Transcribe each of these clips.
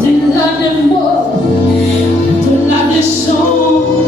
Au-delà des mots, au-delà des chants.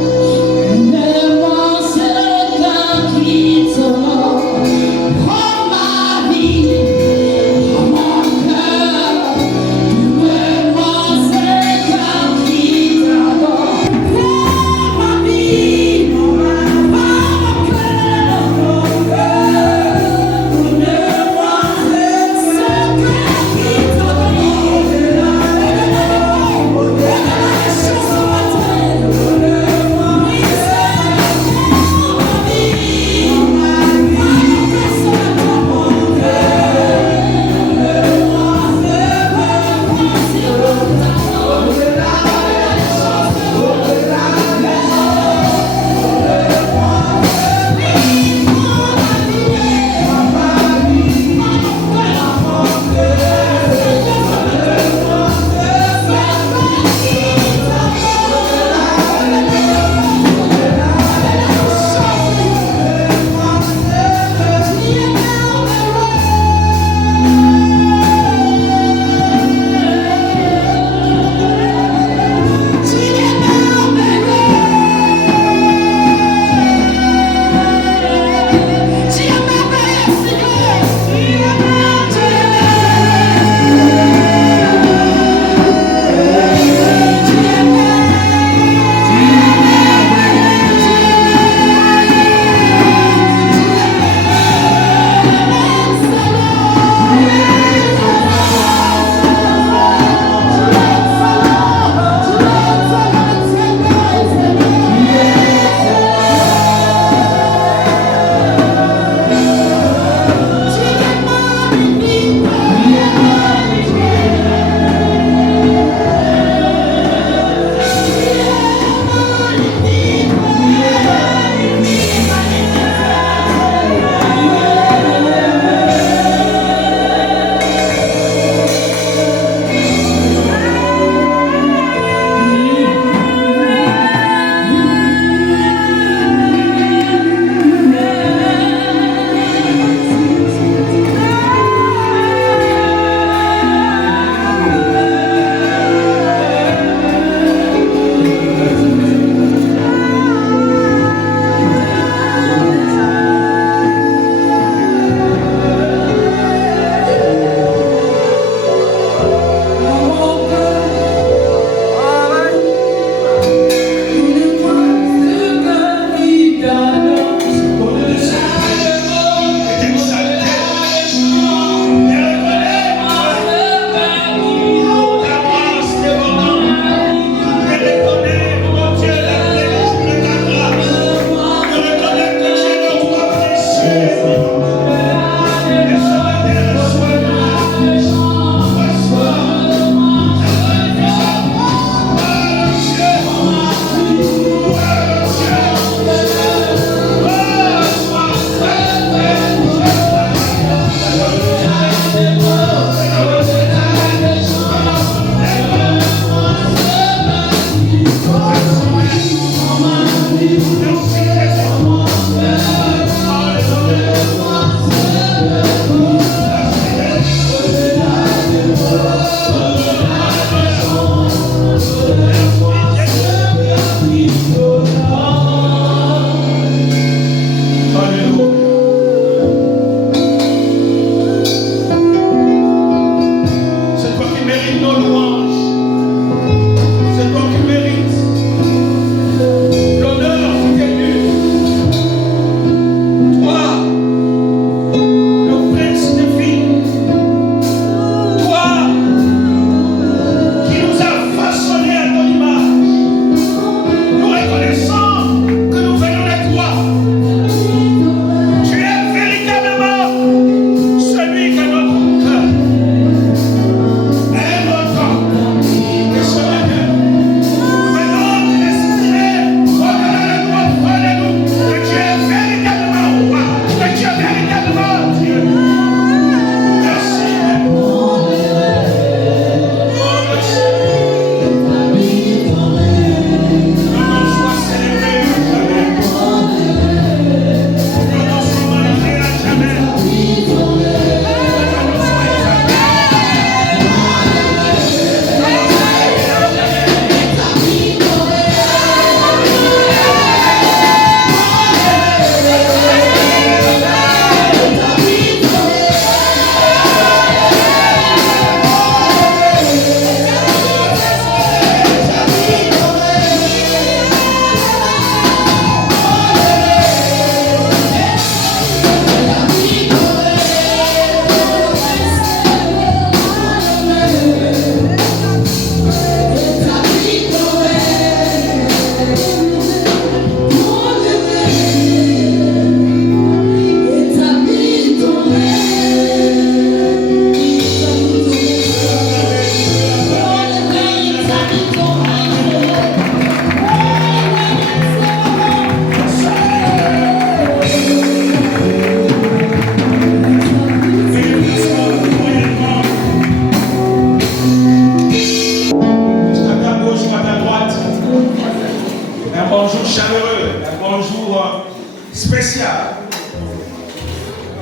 bonjour chaleureux, un bonjour spécial,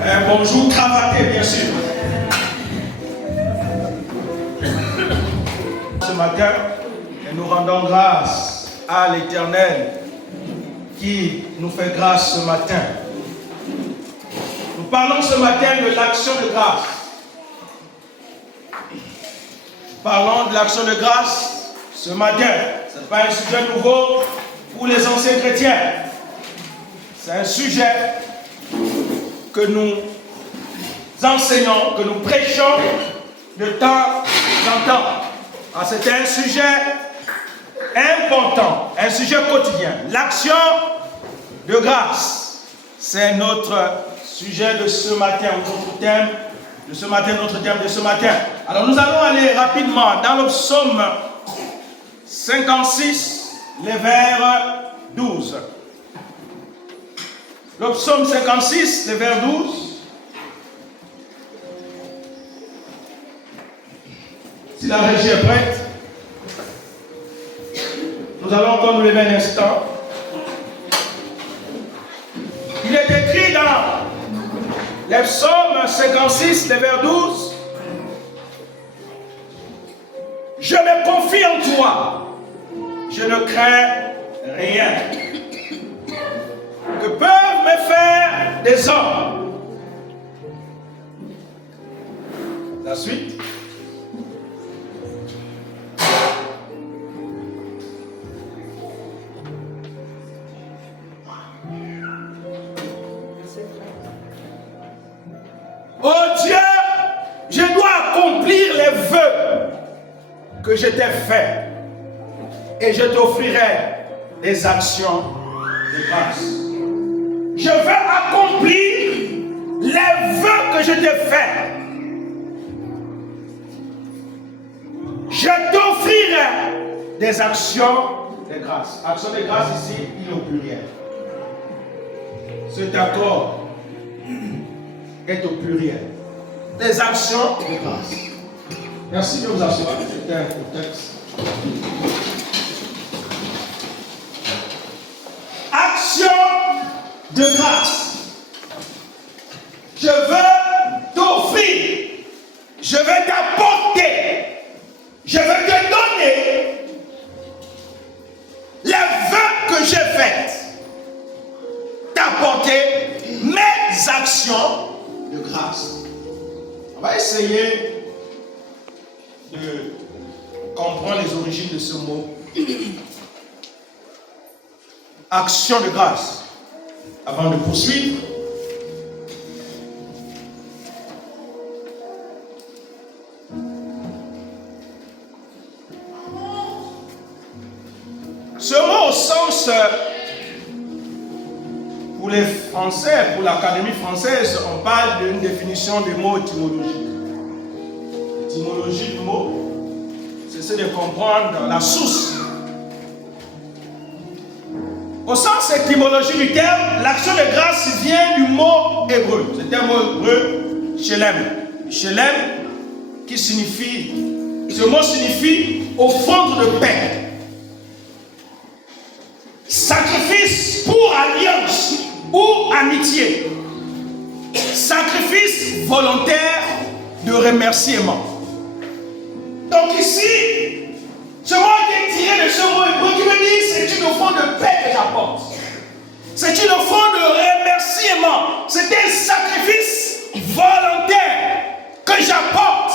un bonjour cravaté bien sûr. Ce matin, nous rendons grâce à l'Éternel qui nous fait grâce ce matin. Nous parlons ce matin de l'action de grâce. Parlons de l'action de grâce ce matin. Ce n'est pas un sujet nouveau pour les anciens chrétiens. C'est un sujet que nous enseignons, que nous prêchons de temps en temps. C'est un sujet important, un sujet quotidien. L'action de grâce, c'est notre sujet de ce matin, notre thème de ce matin, notre thème de ce matin. Alors nous allons aller rapidement dans le psaume 56, les vers 12. Le psaume 56, les vers 12. Si la régie est prête, nous allons encore nous lever un instant. Il est écrit dans les psaumes 56, les vers 12. Je me confie en toi, je ne crains rien. Que peuvent me faire des hommes? La suite. Oh Dieu, je dois accomplir les vœux que je t'ai faits et je t'offrirai des actions de grâce. Je veux accomplir les vœux que je t'ai faits. Je t'offrirai des actions de grâce. Action de grâce ici, il est au pluriel. Cet accord est au pluriel. Des actions de grâce. Merci de vous asseoir. C'était un contexte. Action de grâce. Je veux t'offrir. Je veux t'apporter. Je veux te donner les vœux que j'ai faits. T'apporter mes actions de grâce. On va essayer de comprendre les origines de ce mot. Action de grâce. Avant de poursuivre, ce mot au sens, pour les Français, pour l'Académie française, on parle d'une définition du mot étymologique. L'étymologie du mot, c'est de comprendre la source. Au sens étymologique du terme, l'action de grâce vient du mot hébreu. C'est un mot hébreu, shelem. Shelem, qui signifie, ce mot signifie offrande de paix. Sacrifice pour alliance ou amitié. Sacrifice volontaire de remerciement. Donc ici, ce mot est tiré de ce mot hébreu qui veut dire c'est une offrande de paix que j'apporte. C'est une offrande de remerciement. C'est un sacrifice volontaire que j'apporte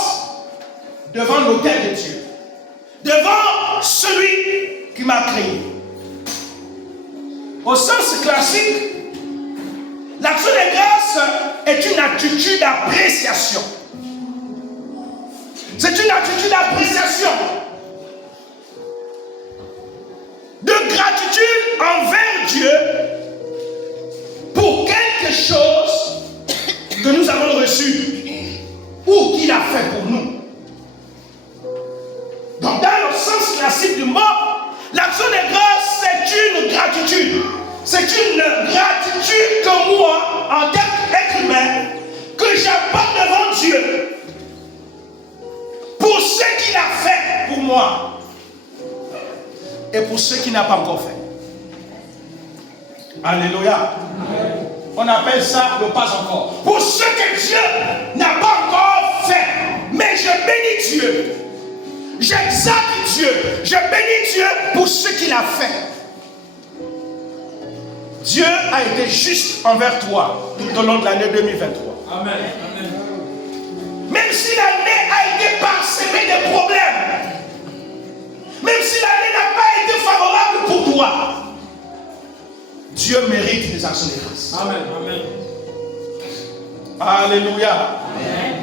devant l'autel de Dieu. Devant celui qui m'a créé. Au sens classique, l'action de grâce est une attitude d'appréciation. C'est une attitude d'appréciation, de gratitude envers Dieu pour quelque chose que nous avons reçu ou qu'il a fait pour nous. Donc dans le sens classique du mot, l'action de grâce c'est une gratitude. C'est une gratitude que moi, en tant qu'être humain, que j'apporte devant Dieu pour ce qu'il a fait pour moi et pour ce qu'il n'a pas encore fait. Alléluia. On appelle ça le pas encore. Pour ce que Dieu n'a pas encore fait. Mais je bénis Dieu. J'exalte Dieu. Je bénis Dieu pour ce qu'il a fait. Dieu a été juste envers toi tout au long de l'année 2023. Amen. Même si l'année a été parsemée de problèmes, même si l'année n'a pas été favorable pour toi, Dieu mérite des actions de grâce. Amen. Amen. Alléluia. Amen.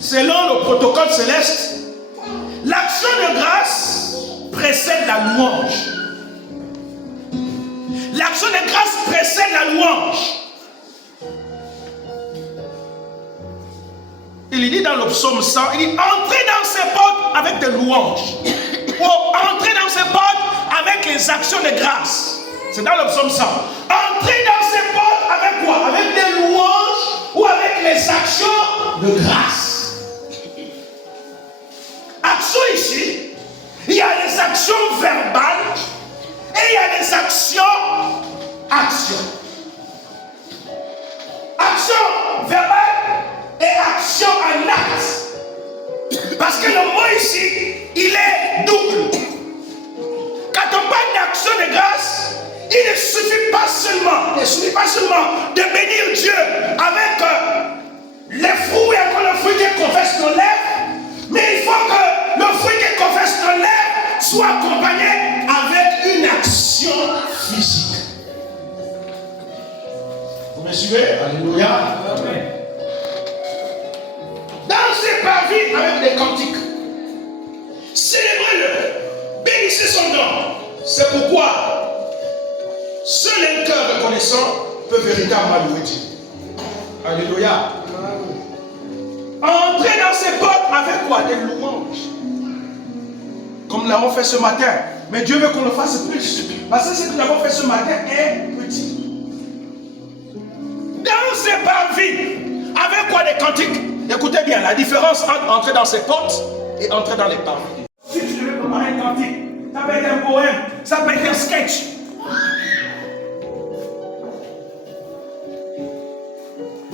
Selon le protocole céleste, l'action de grâce précède la louange. L'action de grâce précède la louange. Il dit dans le psaume 100, il dit entrez dans ses portes avec des louanges. Ou entrez dans ses portes avec les actions de grâce. C'est dans le psaume 100. Entrez dans ses portes avec quoi? Avec des louanges ou avec les actions de grâce. Action ici, il y a des actions verbales et il y a des actions action verbale et action en acte. Parce que le mot ici, il est double. Quand on parle d'action de grâce, il ne suffit pas seulement de bénir Dieu avec les fruits et encore le fruit qui confesse nos lèvres, mais il faut que le fruit qui confesse nos lèvres soit accompagné avec une action physique. Vous me suivez? Alléluia. Amen. Dansez par vie avec des cantiques. Célébrez-le. Bénissez son nom. C'est pourquoi seul un cœur reconnaissant peut véritablement louer Dieu. Alléluia. Entrez dans ses portes avec quoi? Des louanges. Comme nous l'avons fait ce matin. Mais Dieu veut qu'on le fasse plus. Parce que ce que nous avons fait ce matin est petit. Dansez par vie avec quoi? Des cantiques. Écoutez bien la différence entre entrer dans ses portes et entrer dans les parvis. Si tu devais préparer un cantique, ça peut être un poème, ça peut être un sketch.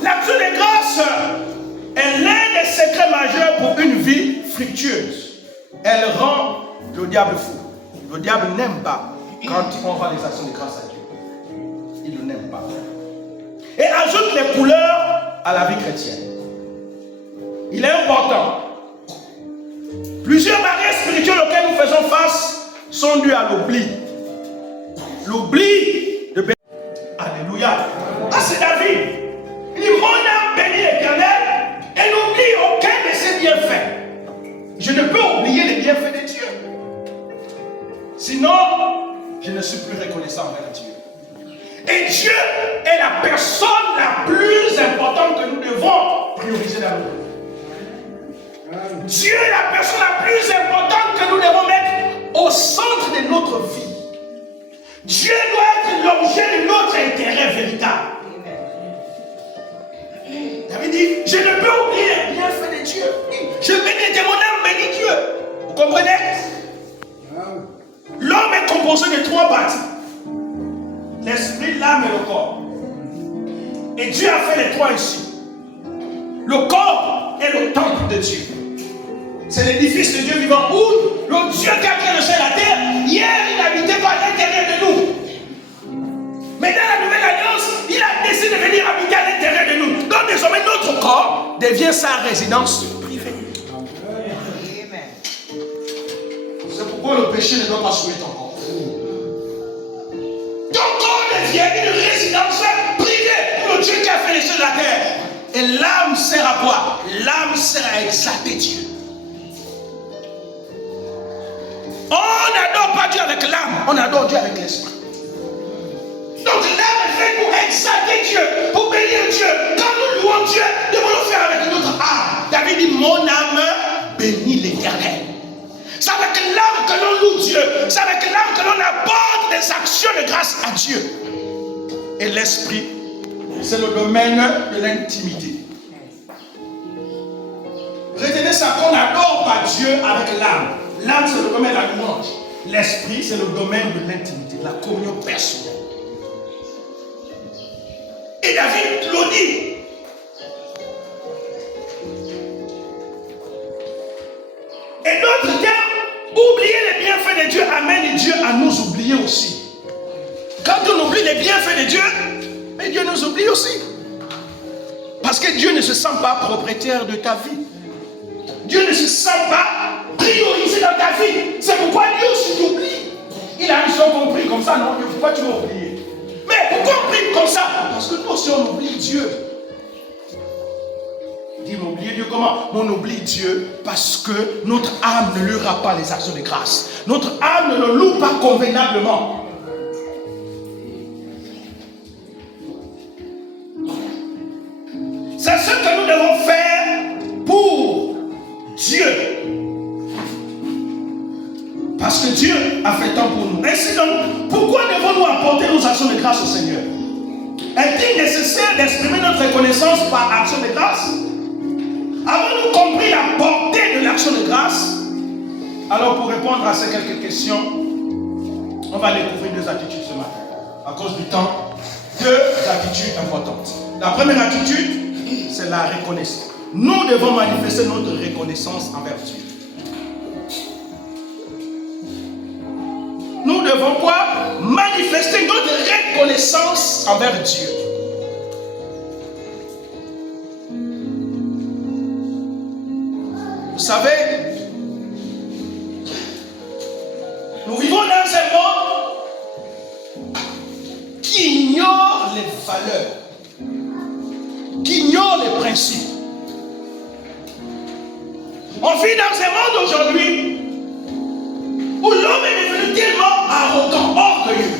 L'action de grâce est l'un des secrets majeurs pour une vie fructueuse. Elle rend le diable fou. Le diable n'aime pas quand on rend les actions de grâce à Dieu. Il ne l'aime pas. Et ajoute les couleurs à la vie chrétienne. Il est important. Plusieurs barrières spirituelles auxquelles nous faisons face sont dues à l'oubli. L'oubli de bénir. Alléluia. Ah, c'est David. Il dit, mon âme bénit l'Éternel et n'oublie aucun de ses bienfaits. Je ne peux oublier les bienfaits de Dieu. Sinon, je ne suis plus reconnaissant envers Dieu. Et Dieu est la personne la plus importante que nous devons prioriser dans nos vies. Dieu est la personne la plus importante que nous devons mettre au centre de notre vie. Dieu doit être l'objet de notre intérêt véritable. David dit, je ne peux oublier les bienfaits de Dieu. Je bénis de mon âme, bénis Dieu. Vous comprenez? L'homme est composé de 3 parties. L'esprit, l'âme et le corps. Et Dieu a fait les 3 ici. Le corps est le temple de Dieu. C'est l'édifice de Dieu vivant où le Dieu qui a créé le ciel et la terre, hier il n'habitait pas à l'intérieur de nous. Mais dans la nouvelle alliance, il a décidé de venir habiter à l'intérieur de nous. Donc désormais notre corps devient sa résidence privée. C'est pourquoi le péché ne doit pas souiller ton corps. Ton corps devient une résidence privée pour le Dieu qui a fait les cieux et la terre. Et l'âme sert à quoi? L'âme sert à exalter Dieu. On n'adore pas Dieu avec l'âme, on adore Dieu avec l'esprit. Donc l'âme est faite pour exalter Dieu, pour bénir Dieu. Quand nous louons Dieu, devons le faire avec notre âme. David dit, mon âme bénit l'Éternel. C'est avec l'âme que l'on loue Dieu. C'est avec l'âme que l'on apporte des actions de grâce à Dieu. Et l'esprit, c'est le domaine de l'intimité. Retenez ça, qu'on n'adore pas Dieu avec l'âme. L'âme, c'est le domaine de la louange. L'esprit, c'est le domaine de l'intimité, la communion personnelle. Et David le dit. Et d'autres termes, oublier les bienfaits de Dieu amène Dieu à nous oublier aussi. Quand on oublie les bienfaits de Dieu, mais Dieu nous oublie aussi. Parce que Dieu ne se sent pas propriétaire de ta vie. Dieu ne se sent pas priorisé dans ta vie. C'est pourquoi Dieu aussi t'oublie. Il a juste compris comme ça, non? Pourquoi tu m'as oublié? Mais pourquoi on prie comme ça? Parce que nous aussi on oublie Dieu. Dis, on oublie Dieu comment? On oublie Dieu parce que notre âme ne lui rend pas les actions de grâce. Notre âme ne le loue pas convenablement. C'est ce que nous devons faire pour Dieu. Parce que Dieu a fait tant pour nous. Ainsi donc, pourquoi devons-nous apporter nos actions de grâce au Seigneur? Est-il nécessaire d'exprimer notre reconnaissance par action de grâce? Avons-nous compris la portée de l'action de grâce? Alors pour répondre à ces quelques questions, on va découvrir deux attitudes ce matin. À cause du temps, deux attitudes importantes. La première attitude, c'est la reconnaissance. Nous devons manifester notre reconnaissance envers Dieu. Nous devons quoi? Manifester notre reconnaissance envers Dieu. Vous savez, nous vivons dans un monde qui ignore les valeurs, qui ignore les principes. On vit dans un monde aujourd'hui où l'homme est devenu tellement arrogant, orgueilleux.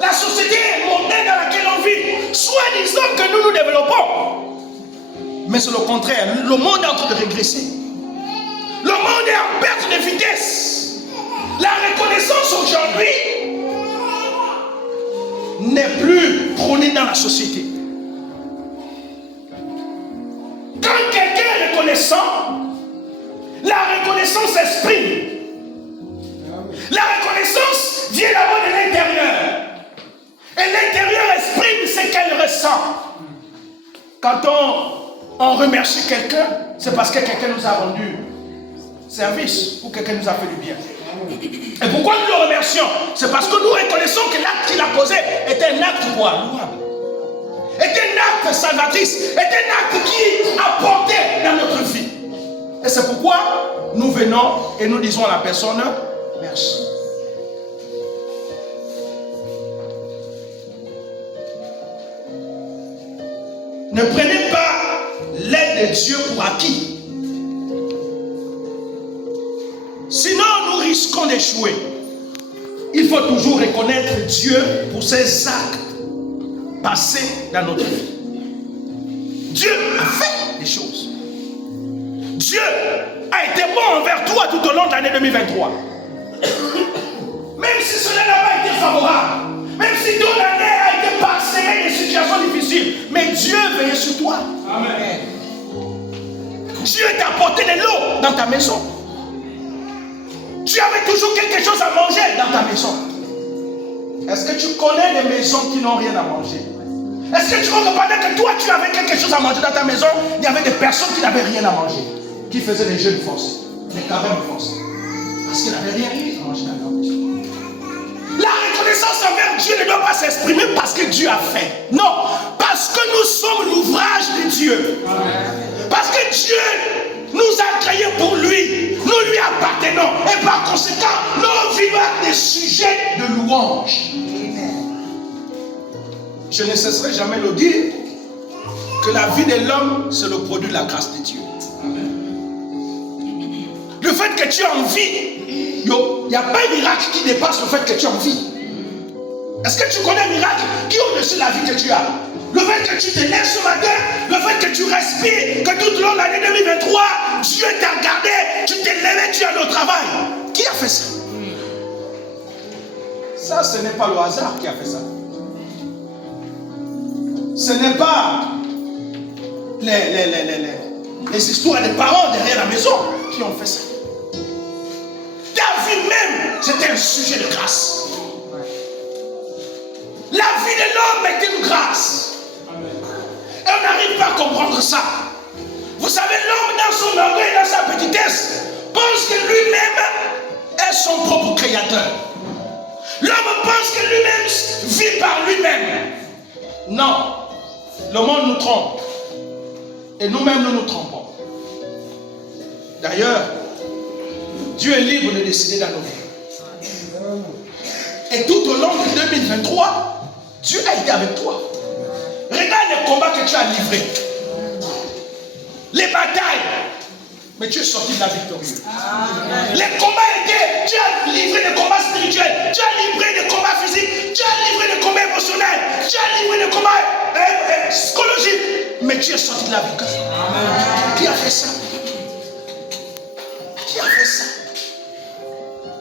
La société mondaine dans laquelle on vit, soi-disant que nous nous développons. Mais c'est le contraire, le monde est en train de régresser. Le monde est en perte de vitesse. La reconnaissance aujourd'hui n'est plus prônée dans la société. Quand quelqu'un est reconnaissant, la reconnaissance s'exprime. La reconnaissance vient d'abord de l'intérieur. Et l'intérieur exprime ce qu'elle ressent. Quand on remercie quelqu'un, c'est parce que quelqu'un nous a rendu service ou quelqu'un nous a fait du bien. Et pourquoi nous le remercions? C'est parce que nous reconnaissons que l'acte qu'il a posé est un acte quoi? Louable. Est un acte salvatrice. Est un acte qui a porté dans notre vie. Et c'est pourquoi nous venons et nous disons à la personne merci. Ne prenez pas l'aide de Dieu pour acquis. Sinon, nous risquons d'échouer. Il faut toujours reconnaître Dieu pour ses actes passés dans notre vie. Dieu a fait des choses. Dieu a été bon envers toi tout au long de l'année 2023. Même si cela n'a pas été favorable, même si ton année a été parsemée de situations difficiles, mais Dieu veille sur toi. Amen. Dieu t'a apporté de l'eau dans ta maison. Tu avais toujours quelque chose à manger dans ta maison. Est-ce que tu connais des maisons qui n'ont rien à manger? Est-ce que tu crois que pendant que toi tu avais quelque chose à manger dans ta maison, il y avait des personnes qui n'avaient rien à manger, qui faisaient des jeûnes forcés, des carêmes forcés, parce qu'ils n'avaient rien à manger dans leur maison? La reconnaissance envers Dieu ne doit pas s'exprimer parce que Dieu a fait. Non, parce que nous sommes l'ouvrage de Dieu. Parce que Dieu nous a créés pour lui. Nous lui appartenons. Et par conséquent, nous vivons des sujets de louange. Je ne cesserai jamais de dire que la vie de l'homme, c'est le produit de la grâce de Dieu. Le fait que tu es en vie, il n'y a pas un miracle qui dépasse le fait que tu es en vie. Est-ce que tu connais un miracle qui est au-dessus de la vie que tu as? Le fait que tu te lèves ce matin, le fait que tu respires, que tout au long de l'année 2023, Dieu t'a gardé, tu t'es levé, tu es au travail. Qui a fait ça? Ça, ce n'est pas le hasard qui a fait ça. Ce n'est pas les histoires des parents derrière la maison qui ont fait ça. Ta vie c'était un sujet de grâce. La vie de l'homme est une grâce. Et on n'arrive pas à comprendre ça. Vous savez, l'homme dans son orgueil et dans sa petitesse pense que lui-même est son propre créateur. L'homme pense que lui-même vit par lui-même. Non, le monde nous trompe. Et nous-mêmes, nous nous trompons. D'ailleurs, Dieu est libre de décider dans nos vies. Et tout au long de 2023, Dieu a été avec toi. Regarde les combats que tu as livrés. Les batailles. Mais tu es sorti de la victorieux. Les combats étaient, tu as livré des combats spirituels, tu as livré des combats physiques, tu as livré des combats émotionnels, tu as livré des combats psychologiques. Mais tu es sorti de la victoire. Qui a fait ça? Qui a fait ça?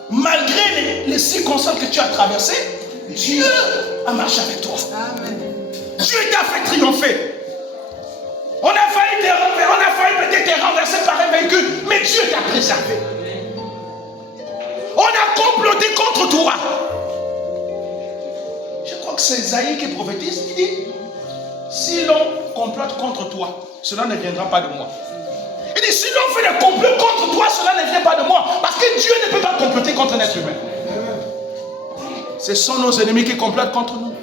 Malgré les circonstances que tu as traversées, Dieu a marché avec toi. Dieu t'a fait triompher. On a failli peut-être te renverser par un véhicule, mais Dieu t'a préservé. On a comploté contre toi. Je crois que c'est Isaïe qui prophétise. Il dit, si l'on complote contre toi, cela ne viendra pas de moi. Il dit, si l'on fait des complots contre toi, cela ne vient pas de moi. Parce que Dieu ne peut pas comploter contre un être humain. Ce sont nos ennemis qui complotent contre nous.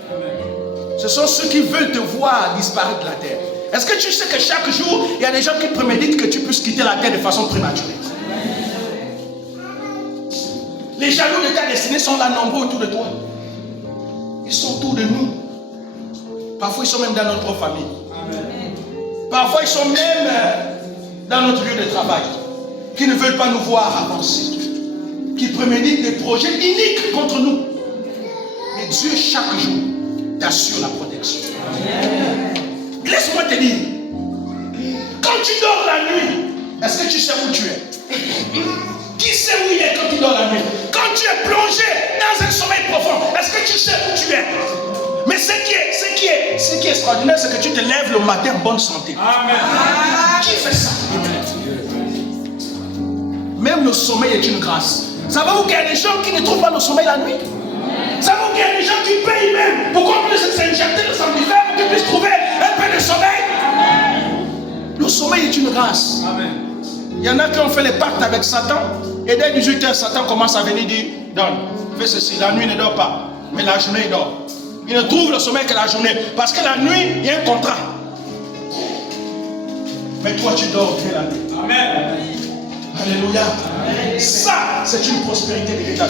Ce sont ceux qui veulent te voir disparaître de la terre. Est-ce que tu sais que chaque jour, il y a des gens qui préméditent que tu puisses quitter la terre de façon prématurée? Les jaloux de ta destinée sont là nombreux autour de toi. Ils sont autour de nous. Parfois, ils sont même dans notre famille. Parfois, ils sont même dans notre lieu de travail. Qui ne veulent pas nous voir avancer. Qui préméditent des projets iniques contre nous. Mais Dieu, chaque jour, t'assure la protection. Laisse-moi te dire, quand tu dors la nuit, est-ce que tu sais où tu es? Qui sait où il est quand tu dors la nuit? Quand tu es plongé dans un sommeil profond, est-ce que tu sais où tu es? Mais ce qui est extraordinaire, c'est que tu te lèves le matin en bonne santé. Amen. Qui fait ça? Même le sommeil est une grâce. Savez-vous qu'il y a des gens qui ne trouvent pas le sommeil la nuit? Savez-vous qu'il y a des gens qui payent même pour qu'on puisse s'injecter le somnifère pour qu'ils puissent trouver un peu de sommeil? Le sommeil est une grâce. Amen. Il y en a qui ont fait les pactes avec Satan et dès 18h, Satan commence à venir dire, donne, fais ceci, la nuit ne dort pas, mais la journée il dort. Il ne trouve le sommeil que la journée parce que la nuit, il y a un contrat. Mais toi tu dors bien la nuit. Amen. Alléluia. Amen. Ça, c'est une prospérité de l'État.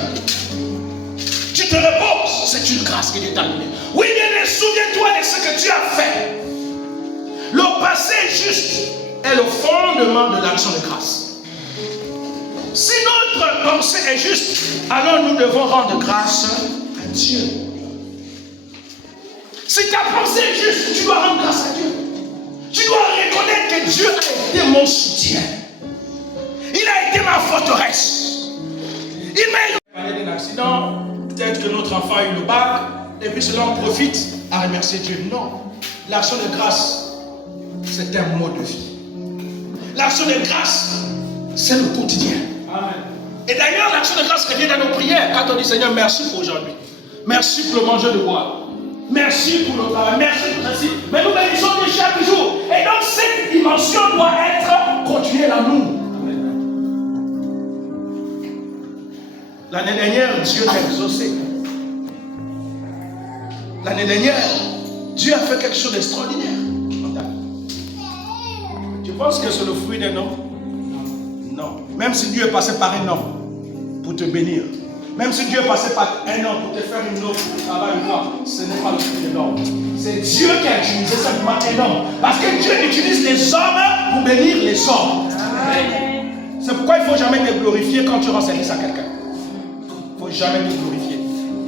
Tu te reposes, c'est une grâce qui est déterminée. Oui, bien, souviens-toi de ce que tu as fait. Le passé juste est le fondement de l'action de grâce. Si notre pensée est juste, alors nous devons rendre grâce à Dieu. Si ta pensée est juste, tu dois rendre grâce à Dieu. Tu dois reconnaître que Dieu a été mon soutien. Il a été ma forteresse. Il m'a parlé d'un accident. Peut-être que notre enfant a eu le bac, et puis cela on profite à remercier Dieu. Non, l'action de grâce, c'est un mode de vie. L'action de grâce, c'est le quotidien. Amen. Et d'ailleurs, l'action de grâce revient dans nos prières. Quand on dit Seigneur, merci pour aujourd'hui. Merci pour le manger de boire. Merci pour le travail. Merci pour ceci. Mais nous bénissons Dieu chaque jour. Et donc, cette dimension doit être continuelle à nous. L'année dernière, Dieu t'a exaucé. L'année dernière, Dieu a fait quelque chose d'extraordinaire. Tu penses que c'est le fruit d'un homme? Non. Même si Dieu est passé par un homme pour te bénir, même si Dieu est passé par un homme pour te faire une offre de travail, ce n'est pas le fruit d'un homme. C'est Dieu qui a utilisé simplement un homme. Parce que Dieu utilise les hommes pour bénir les hommes. C'est pourquoi il ne faut jamais te glorifier quand tu rends service à quelqu'un. Il ne faut jamais te glorifier.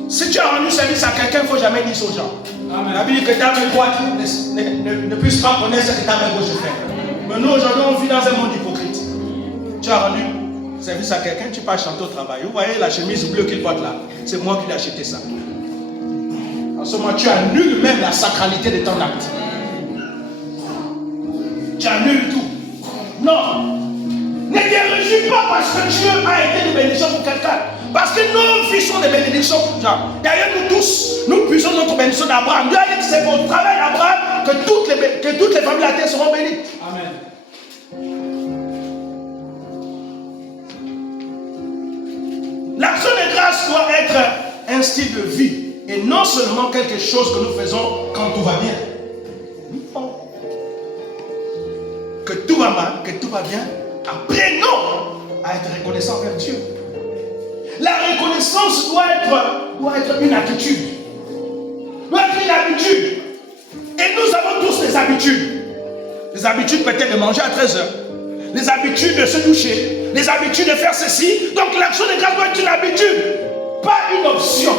Si tu as rendu service à quelqu'un, il ne faut jamais dire aux gens. Amen. La Bible dit que ta main droite ne puisse pas connaître ce que ta main gauche fait. Mais nous, aujourd'hui, on vit dans un monde hypocrite. Tu as rendu service à quelqu'un, tu pars chanter au travail. Vous voyez la chemise bleue qu'il porte là? C'est moi qui l'ai acheté ça. En ce moment, tu annules même la sacralité de ton acte. Tu annules tout. Non. Ne te réjouis pas parce que Dieu a été une bénédiction pour quelqu'un. Parce que que nos vies sont des bénédictions pour gens. D'ailleurs, nous tous, nous puissions notre bénédiction d'Abraham. Dieu a dit que c'est pour le travail d'Abraham que toutes les familles de la terre seront bénies. Amen. L'action de grâce doit être un style de vie et non seulement quelque chose que nous faisons quand tout va bien. Non. Que tout va mal, que tout va bien, apprenons à être reconnaissant envers Dieu. La reconnaissance doit être une attitude, doit être une habitude. Et nous avons tous des habitudes. Les habitudes peut-être de manger à 13h, les habitudes de se doucher, les habitudes de faire ceci. Donc l'action de grâce doit être une habitude, pas une option.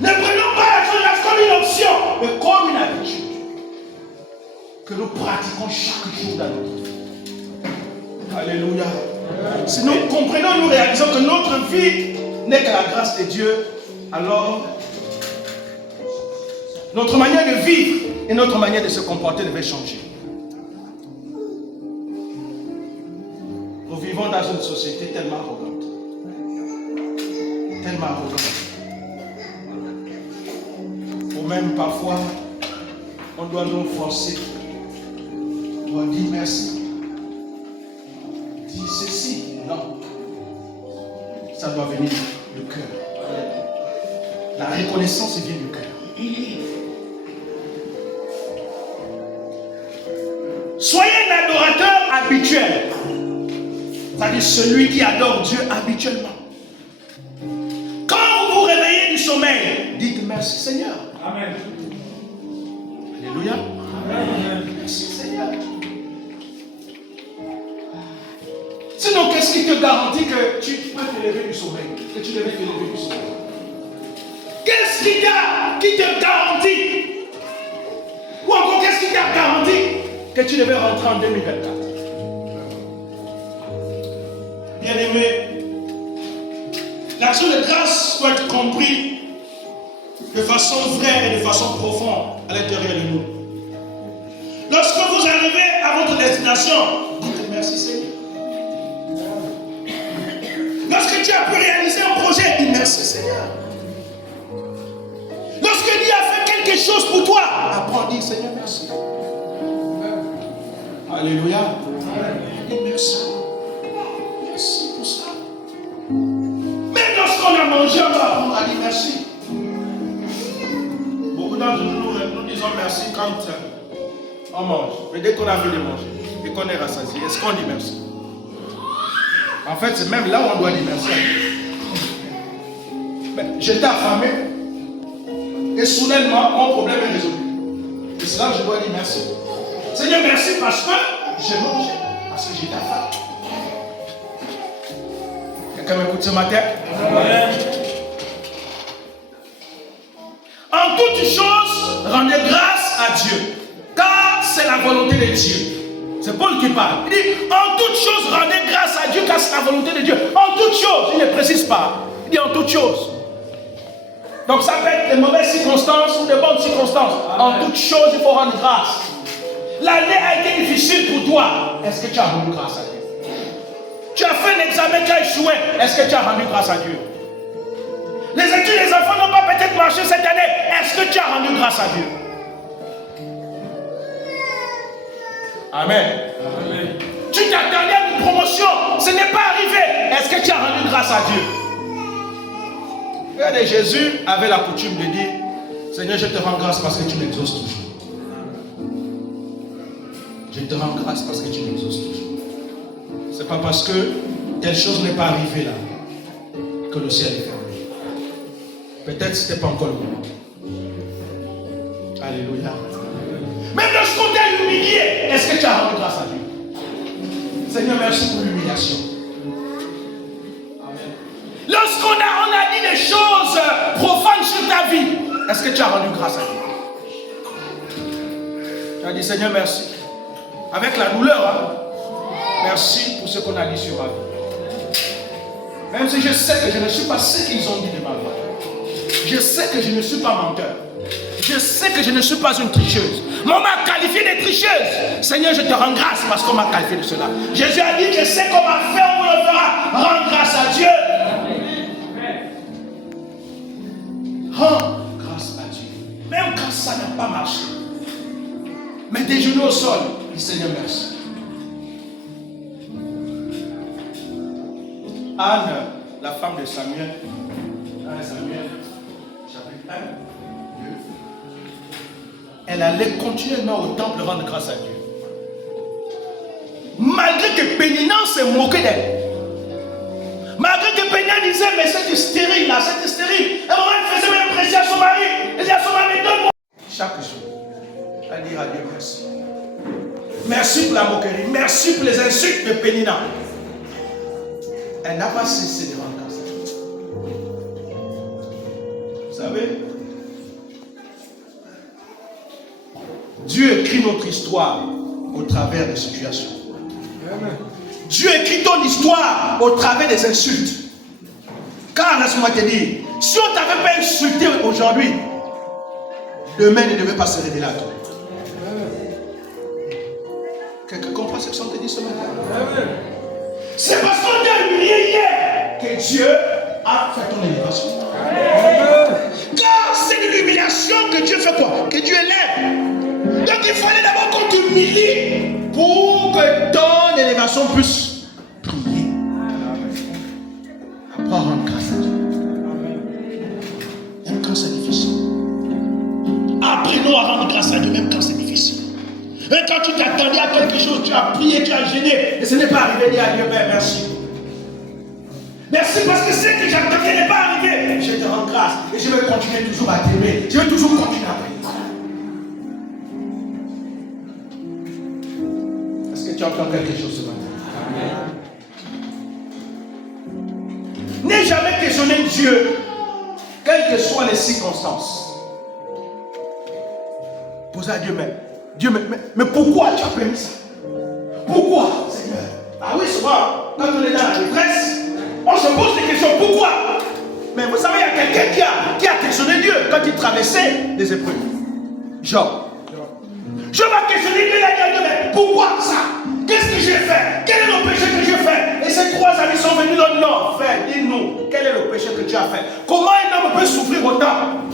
Ne prenons pas l'action de grâce comme une option, mais comme une habitude que nous pratiquons chaque jour dans notre vie. Alléluia. Si nous comprenons, nous réalisons que notre vie n'est que la grâce de Dieu, alors notre manière de vivre et notre manière de se comporter devait changer. Nous vivons dans une société tellement arrogante. Tellement arrogante. Ou même parfois, on doit nous forcer. On doit dire merci. Dis ceci. Non. Ça doit venir du cœur. La reconnaissance vient du cœur. Soyez un adorateur habituel. C'est-à-dire celui qui adore Dieu habituellement. Quand vous vous réveillez du sommeil, dites merci Seigneur. Amen. Alléluia. Amen. Merci Seigneur. Sinon, qu'est-ce qui te garantit que tu peux te lever du sommeil? Que tu devais te lever du sommeil? Qu'est-ce qui te garantit? Ou encore, qu'est-ce qui t'a garanti que tu devais rentrer en 2024? Bien-aimé, l'action de grâce doit être comprise de façon vraie et de façon profonde à l'intérieur de nous. Lorsque vous arrivez à votre destination, dites merci Seigneur. Lorsque tu as pu réaliser un projet, dis merci Seigneur. Lorsque Dieu a fait quelque chose pour toi, apprends à dire Seigneur merci. Alléluia. Dis merci. Merci pour ça. Même lorsqu'on a mangé, on va apprendre à dire merci. Beaucoup d'entre nous disons merci quand on mange. Mais dès qu'on a fini de manger et qu'on est rassasié, est-ce qu'on dit merci? En fait, c'est même là où on doit dire merci. Mais j'étais affamé et soudainement, mon problème est résolu. Et c'est là que je dois dire merci. Seigneur, merci parce que j'ai mangé, parce que j'étais affamé. Quelqu'un m'écoute ce matin? En toutes choses, rendez grâce à Dieu, car c'est la volonté de Dieu. C'est Paul qui parle. Il dit, en toutes choses, rendez grâce à Dieu, car c'est la volonté de Dieu. En toutes choses, il ne précise pas. Il dit en toutes choses. Donc ça peut être de mauvaises circonstances ou de bonnes circonstances. Amen. En toutes choses, il faut rendre grâce. L'année a été difficile pour toi. Est-ce que tu as rendu grâce à Dieu? Tu as fait un examen, tu as échoué. Est-ce que tu as rendu grâce à Dieu? Les études des enfants n'ont pas peut-être marché cette année. Est-ce que tu as rendu grâce à Dieu? Amen. Amen. Tu t'attendais à une promotion, ce n'est pas arrivé. Est-ce que tu as rendu grâce à Dieu? Regardez, Jésus avait la coutume de dire, Seigneur, je te rends grâce parce que tu m'exauces toujours. Je te rends grâce parce que tu m'exauces toujours. Ce n'est pas parce que telle chose n'est pas arrivée là que le ciel est fermé. Peut-être ce n'était pas encore le moment. Alléluia. Même lorsqu'on t'a humilié, est-ce que tu as rendu grâce à Dieu? Seigneur, merci pour l'humiliation. Amen. Lorsqu'on a dit des choses profanes sur ta vie, est-ce que tu as rendu grâce à Dieu? Tu as dit, Seigneur, merci. Avec la douleur, hein? Merci pour ce qu'on a dit sur ma vie. Même si je sais que je ne suis pas ce qu'ils ont dit de ma vie. Je sais que je ne suis pas menteur. Je sais que je ne suis pas une tricheuse. Mais on m'a qualifié de tricheuse. Seigneur, je te rends grâce parce qu'on m'a qualifié de cela. Jésus a dit, je sais qu'on m'a fait, on me le fera. Rends grâce à Dieu. genoux au sol. Dis Seigneur, merci. Anne, la femme de Samuel, 1 Samuel, chapitre 1, 2. Elle allait continuellement au temple rendre grâce à Dieu. Malgré que Pénina se moquait d'elle. Malgré que Pénina disait, mais c'est stérile là, c'est stérile. Et elle faisait même pression à son mari. Elle disait à son mari, donne-moi. Chaque jour, elle dit à Dieu merci. Merci pour la moquerie, merci pour les insultes de Pénina. Elle n'a pas cessé de rendre grâce à Dieu. Vous savez, Dieu écrit notre histoire au travers des situations. Dieu écrit ton histoire au travers des insultes. Car laisse-moi te dire, si on ne t'avait pas insulté aujourd'hui, demain ne devait pas se révéler à toi. Quelqu'un comprend ce que ça te dit ce matin? C'est parce qu'on t'a humilié hier que Dieu a fait ton élévation. Car c'est de l'humiliation que Dieu fait quoi? Que Dieu élève. Donc il fallait d'abord qu'on t'humilie pour que ton élévation puisse prier. Apprends à rendre grâce à Dieu. Même quand c'est difficile. Apprenons à rendre grâce à Dieu même quand c'est difficile. Et quand tu t'attendais à quelque chose, tu as prié, tu as gêné, et ce n'est pas arrivé, dis à Dieu, Père, merci. Merci parce que ce que j'attendais n'est pas arrivé. Je te rends grâce et je vais continuer toujours à t'aimer. Je vais toujours continuer à prier. Est-ce que tu entends quelque chose ce matin? N'aie jamais questionné Dieu, quelles que soient les circonstances. Posez à Dieu, Dieu, mais pourquoi tu as permis ça? Pourquoi, Seigneur? Ah oui, souvent, quand on est dans la détresse, on se pose des questions. Pourquoi? Mais vous savez, il y a quelqu'un qui a questionné Dieu quand il traversait des épreuves. Job. Je vais questionner Dieu, il a dit, mais pourquoi ça? Qu'est-ce que j'ai fait? Quel est le péché que j'ai fait? Et ces trois amis sont venus dans non, frère, dis-nous, quel est le péché que tu as fait? Comment un homme peut souffrir autant?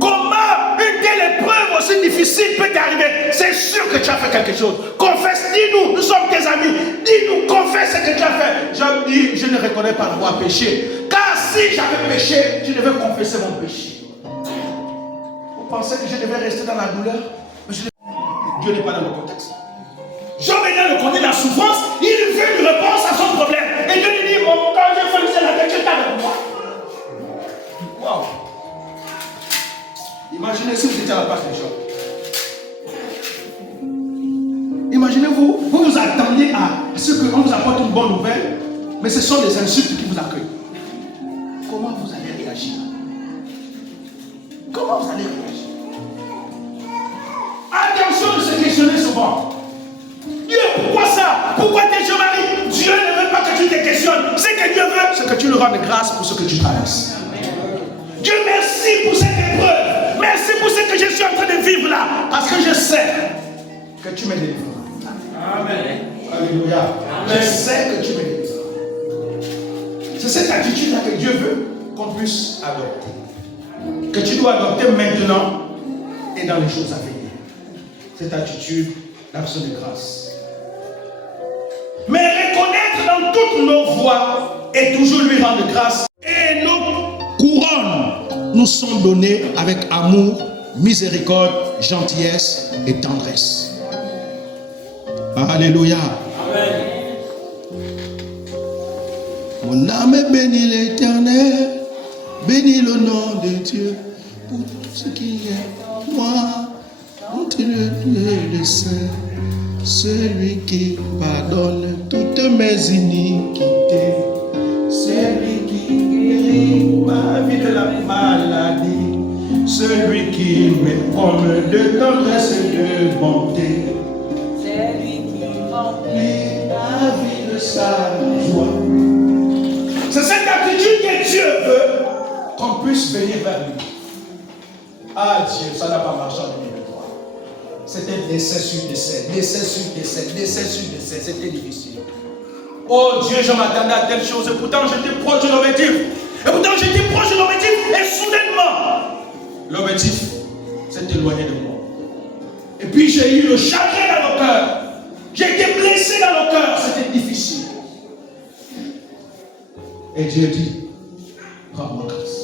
Comment une telle épreuve aussi difficile peut t'arriver? C'est sûr que tu as fait quelque chose. Confesse, dis-nous, nous sommes tes amis. Dis-nous, confesse ce que tu as fait. Job dit, je ne reconnais pas avoir péché. Car si j'avais péché, je devais confesser mon péché. Vous pensez que je devais rester dans la douleur? Mais Dieu n'est pas dans le contexte. Job est dans le contexte de la souffrance, il veut une réponse à son problème. Et Dieu lui dit, bon, quand j'ai fait la tête, je t'avais pour moi. Wow. Imaginez si vous étiez à la place de Job. Imaginez-vous, vous vous attendiez à ce qu'on vous apporte une bonne nouvelle, mais ce sont les insultes qui vous accueillent. Comment vous allez réagir? Comment vous allez réagir? Attention de se questionner souvent. Dieu, pourquoi ça? Pourquoi t'es Dieu mari? Dieu ne veut pas que tu te questionnes. Ce que Dieu veut, c'est que tu lui rendes grâce pour ce que tu traverses. Dieu, merci pour cette épreuve. Merci pour ce que je suis en train de vivre là. Parce que je sais que tu me délivres. Amen. Alléluia. Amen. Je sais que tu me délivres. C'est cette attitude-là que Dieu veut qu'on puisse adopter. Que tu dois adopter maintenant et dans les choses à venir. Cette attitude d'action de grâce. Mais reconnaître dans toutes nos voies et toujours lui rendre grâce. Et nos couronnes nous sont données avec amour, miséricorde, gentillesse et tendresse. Alléluia. Amen. Mon âme bénit l'Éternel, bénis le nom de Dieu pour tout ce qui est moi. Entre le saint, celui qui pardonne toutes mes iniquités, celui qui guérit ma vie de la maladie, celui qui me promet de tendresse et de bonté, celui qui remplit ma vie de sa joie. C'est cette attitude que Dieu veut qu'on puisse venir vers lui. Ah Dieu, ça n'a pas marché en 2023. C'était décès sur décès, décès sur décès, décès sur décès. C'était difficile. Oh Dieu, je m'attendais à telle chose. Et pourtant, j'étais proche de l'objectif. Et pourtant, j'étais proche de l'objectif. Et soudainement, l'objectif s'est éloigné de moi. Et puis, j'ai eu le chagrin dans nos cœurs. J'ai été blessé dans nos cœurs. C'était difficile. Et Dieu dit, rends-moi grâce.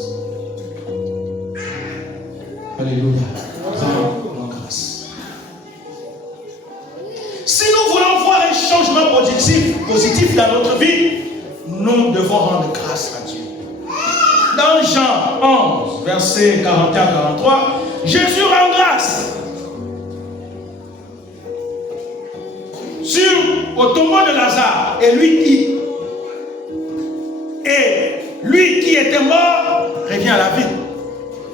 Alléluia. Rends-moi grâce. Si nous voulons voir un changement positif dans notre vie, nous devons rendre grâce à Dieu. Dans Jean 11, versets 41-43, Jésus rend grâce au tombeau de Lazare et lui qui était mort revient à la vie.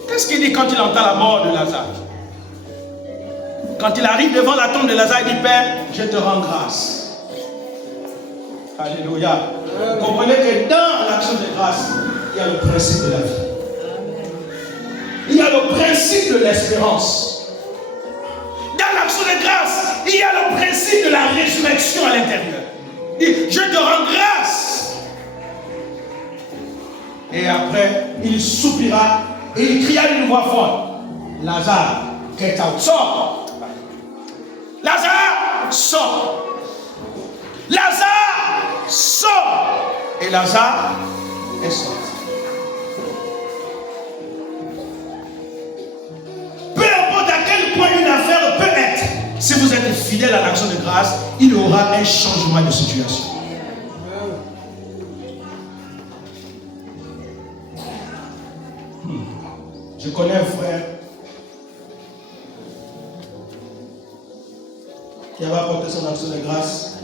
Qu'est-ce qu'il dit quand il entend la mort de Lazare? Quand il arrive devant la tombe de Lazare, il dit, Père, je te rends grâce. Alléluia. Vous comprenez que dans l'action de grâce, il y a le principe de la vie. Il y a le principe de l'espérance. Dans l'action de grâce, il y a le principe de la résurrection à l'intérieur. Il dit, je te rends grâce. Et après, il soupira et il cria d'une voix forte, Lazare, get out, sors. Lazare, sors. Lazare, sors. Et Lazare est sorti. Peu importe à quel point une affaire peut être, si vous êtes fidèle à l'action de grâce, il y aura un changement de situation. Je connais un frère qui avait apporté son action de grâce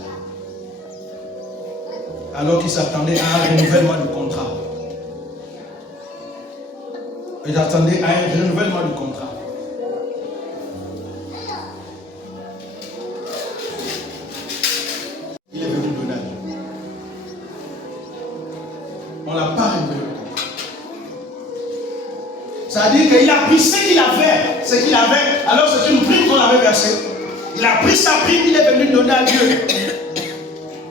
alors qu'il s'attendait à un renouvellement du contrat. Il attendait à un renouvellement du contrat. Il est venu donner à Dieu. On ne l'a pas renouvelé le contrat. Ça veut dire qu'il a pris ce qu'il avait, alors c'est une prime qu'on avait versée. Il a pris sa prime, il est venu donner à Dieu.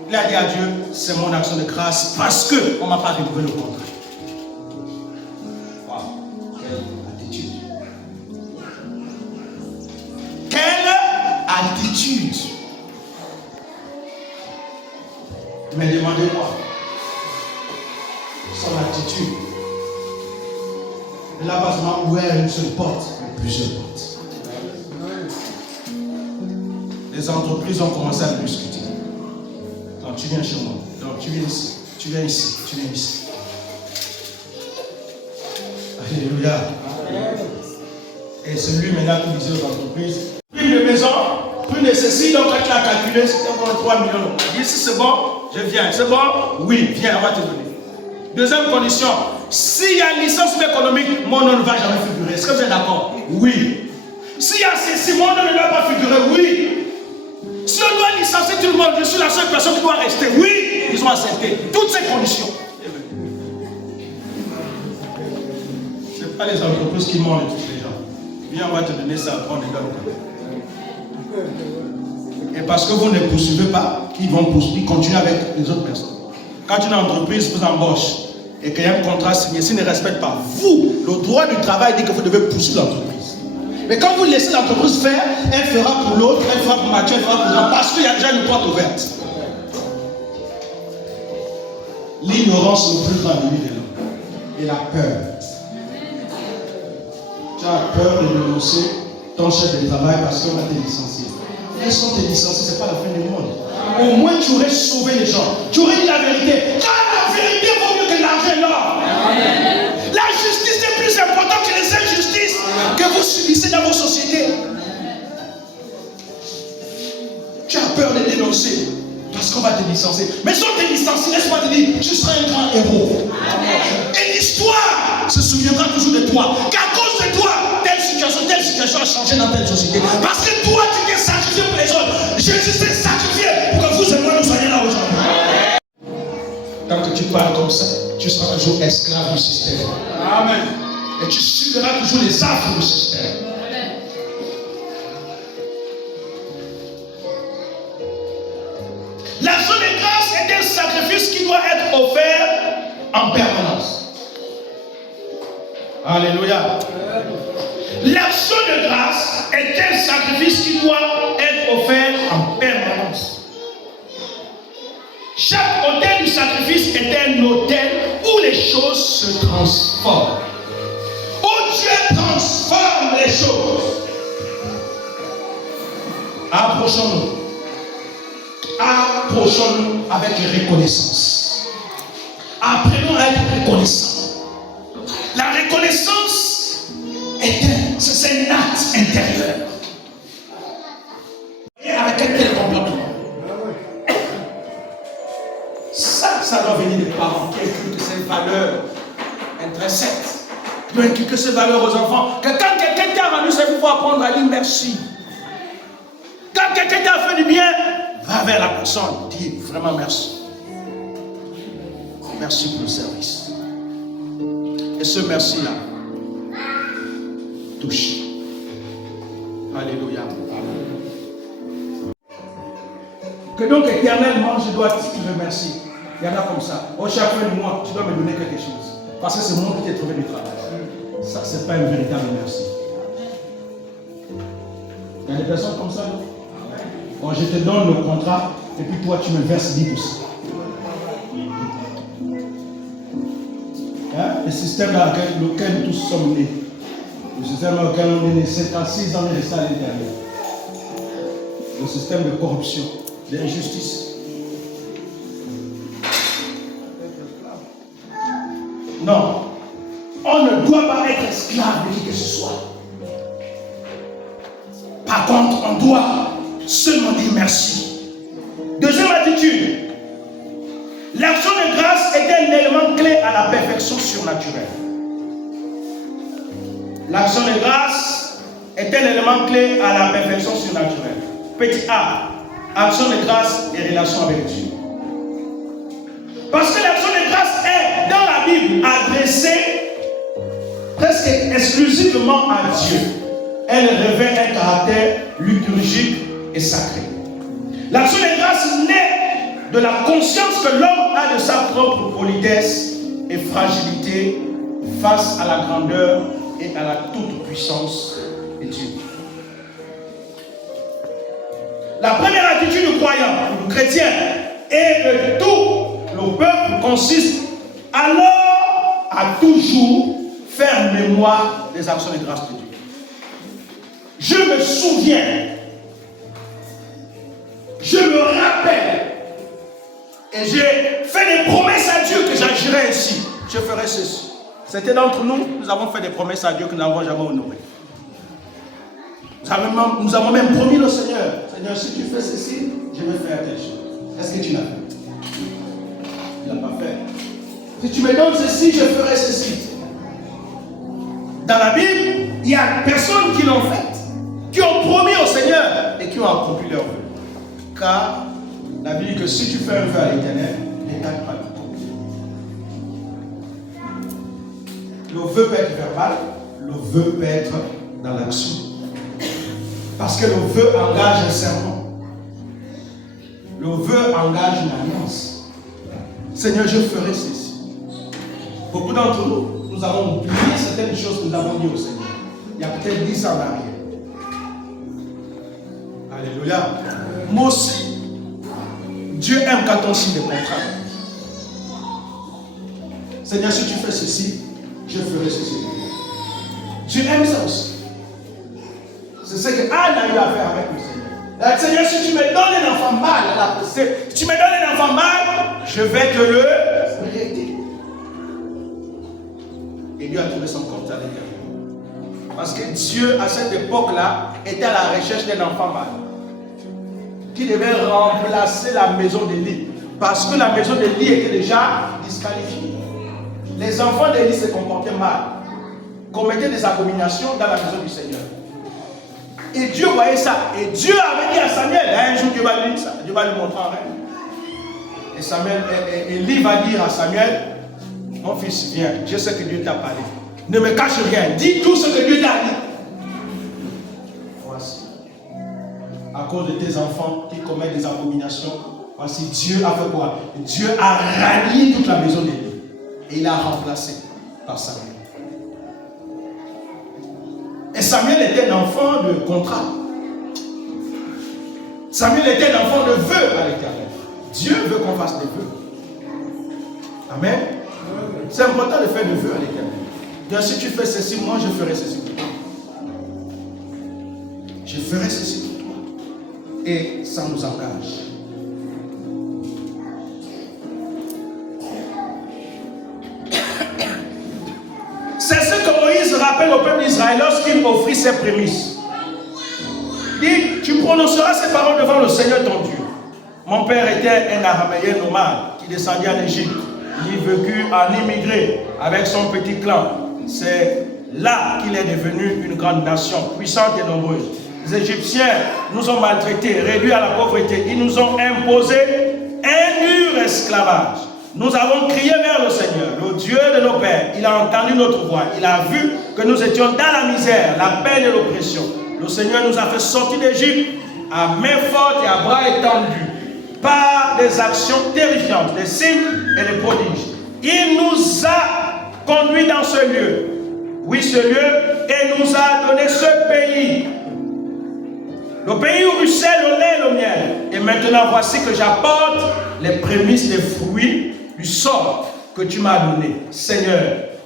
Il a dit à Dieu, c'est mon action de grâce parce qu'on ne m'a pas renouvelé le contrat. Wow, quelle attitude. Quelle attitude. Mais demandez-moi son attitude. Là, pas seulement ouvert une seule porte, mais plusieurs portes. Les entreprises ont commencé à me discuter. Donc, tu viens chez moi. Donc, tu viens ici. Tu viens ici. Tu viens ici. Alléluia. Et c'est lui maintenant qui disait aux entreprises, prime de maison, prime de ceci. Donc, quand tu as calculé, c'était encore 3 millions. Il dit, si c'est bon, je viens. C'est bon? Oui, viens, on va te donner. Deuxième condition, s'il y a une licence économique, mon nom ne va jamais figurer. Est-ce que vous êtes d'accord? Oui. S'il y a ceci, mon nom ne va pas figurer. Oui. Si on doit licencier tout le monde, je suis la seule personne qui doit rester. Oui, ils ont accepté toutes ces conditions. Ce n'est pas les entreprises qui mentent les gens. Viens, on va te donner ça, on te donne. Et parce que vous ne poursuivez pas, ils vont poursuivre, ils continuent avec les autres personnes. Quand une entreprise vous embauche et qu'il y a un contrat signé, s'il ne respecte pas, vous, le droit du travail dit que vous devez poursuivre l'entreprise. Mais quand vous laissez l'entreprise faire, elle fera pour l'autre, elle fera pour Mathieu, elle fera pour l'autre, parce qu'il y a déjà une porte ouverte. L'ignorance est le plus grand ennemi de l'homme. Et la peur. Tu as peur de dénoncer ton chef de travail parce qu'on va te licencier. Laisse-moi te licencier, ce n'est pas la fin du monde. Au moins tu aurais sauvé les gens. Tu aurais dit la vérité. Car la vérité vaut mieux que l'argent et l'or. La justice est plus importante que les injustices que vous subissez dans vos sociétés. Tu as peur de dénoncer parce qu'on va te licencier. Mais si on te licencie, laisse-moi te dire, tu seras un grand héros. Et l'histoire se souviendra toujours de toi. Qu'à cause de toi, telle situation a changé dans telle société. Parce que toi, tu t'es sacrifié pour les autres. Jésus s'est sacrifié pour que vous et moi nous soyons là aujourd'hui. Tant que tu parles comme ça, tu seras toujours esclave du système. Amen. Et tu subiras toujours les affres du système. L'action de grâce est un sacrifice qui doit être offert en permanence. Alléluia. L'action de grâce est un sacrifice qui doit être offert en permanence. Chaque autel du sacrifice est un autel où les choses se transforment. Où Dieu transforme les choses. Approchons-nous. Approchons-nous avec reconnaissance. Apprenons à être reconnaissants. La reconnaissance c'est un acte intérieur. Et avec un tel comportement. Ça doit venir des parents qui inculquent ces valeurs intrinsèques. Qui doivent inculquer ces valeurs aux enfants. Que quand quelqu'un t'a rendu, c'est pour apprendre à dire merci. Quand quelqu'un t'a fait du bien, va vers la personne, dis vraiment merci. Merci pour le service. Et ce merci-là touche. Alléluia. Que donc éternellement, je dois te remercier. Il y en a comme ça. Au chaque fin du mois, tu dois me donner quelque chose. Parce que c'est moi qui t'ai trouvé du travail. Ça, c'est pas un véritable merci. Il y a des personnes comme ça, non? Bon, je te donne le contrat et puis toi, tu me verses 10%. Hein? Le système dans lequel nous tous sommes nés. Le système dans lequel on est né, 56 ans de resté à l'intérieur. Le système de corruption, d'injustice. Non. On ne doit pas être esclave de qui que ce soit. Par contre, on doit seulement dire merci. Deuxième attitude. L'action de grâce est un élément clé à la perfection surnaturelle. L'action de grâce est un élément clé à la perfection surnaturelle. Petit A. Action de grâce et relation avec Dieu. Parce que l'action de grâce est, dans la Bible, adressée presque exclusivement à Dieu. Elle revêt un caractère liturgique et sacré. L'action de grâce naît de la conscience que l'homme a de sa propre politesse et fragilité face à la grandeur et à la toute-puissance de Dieu. La première attitude du croyant, du chrétien, et de tout le peuple consiste alors à toujours faire mémoire des actions de grâce de Dieu. Je me souviens, je me rappelle, et j'ai fait des promesses à Dieu que j'agirai ainsi, je ferai ceci. Certains d'entre nous, nous avons fait des promesses à Dieu que nous n'avons jamais honorées. Nous avons même promis le Seigneur. Seigneur, si tu fais ceci, je vais faire telle chose. Est-ce que tu l'as fait? Tu ne l'as pas fait. Si tu me donnes ceci, je ferai ceci. Dans la Bible, il y a personnes qui l'ont fait, qui ont promis au Seigneur et qui ont accompli leur vœu. Car la Bible dit que si tu fais un vœu à l'Éternel, n'écarte pas le temps. Le vœu peut être verbal, le vœu peut être dans l'action. Parce que le vœu engage un serment. Le vœu engage une alliance. Seigneur, je ferai ceci. Beaucoup d'entre nous, nous avons oublié certaines choses que nous avons dit au Seigneur. Il y a peut-être 10 ans en arrière. Alléluia. Moi aussi, Dieu aime quand on signe des contrats. Seigneur, si tu fais ceci, je ferai ceci. Dieu aime ça aussi. C'est ce que Anne a eu à faire avec le Seigneur. Seigneur, si tu me donnes un enfant mâle, si tu me donnes un enfant mâle, je vais te le prêter. Et Dieu a trouvé son compte à l'intérieur. Parce que Dieu, à cette époque-là, était à la recherche d'un enfant mâle qui devait remplacer la maison d'Élie. Parce que la maison d'Élie était déjà disqualifiée. Les enfants d'Élie se comportaient mal, commettaient des abominations dans la maison du Seigneur. Et Dieu voyait ça. Et Dieu avait dit à Samuel, un jour Dieu va lui dire ça, Dieu va lui montrer en rêve. Et Samuel, Élie va dire à Samuel, mon fils, viens, je sais que Dieu t'a parlé. Ne me cache rien, dis tout ce que Dieu t'a dit. Voici. À cause de tes enfants qui commettent des abominations, voici Dieu a fait quoi? Dieu a rallié toute la maison d'Élie. Et il a remplacé par Samuel. Et Samuel était un enfant de contrat. Samuel était un enfant de vœux à l'Éternel. Dieu veut qu'on fasse des vœux. Amen. C'est important de faire des vœux à l'Éternel. Donc si tu fais ceci, moi je ferai ceci pour toi. Je ferai ceci pour toi. Et ça nous engage. C'est ce que Moïse rappelle au peuple d'Israël lorsqu'il offrit ses prémices. Il dit, tu prononceras ces paroles devant le Seigneur ton Dieu. Mon père était un araméen nomade qui descendit en Égypte. Il vécut en immigré avec son petit clan. C'est là qu'il est devenu une grande nation, puissante et nombreuse. Les Égyptiens nous ont maltraités, réduits à la pauvreté. Ils nous ont imposé un dur esclavage. Nous avons crié vers le Seigneur, le Dieu de nos pères. Il a entendu notre voix. Il a vu que nous étions dans la misère, la peine et l'oppression. Le Seigneur nous a fait sortir d'Égypte à main forte et à bras étendus, par des actions terrifiantes, des signes et des prodiges. Il nous a conduits dans ce lieu. Oui, ce lieu, et nous a donné ce pays. Le pays où ruisselle le lait et le miel. Et maintenant, voici que j'apporte les prémices des fruits du sol que tu m'as donné, Seigneur.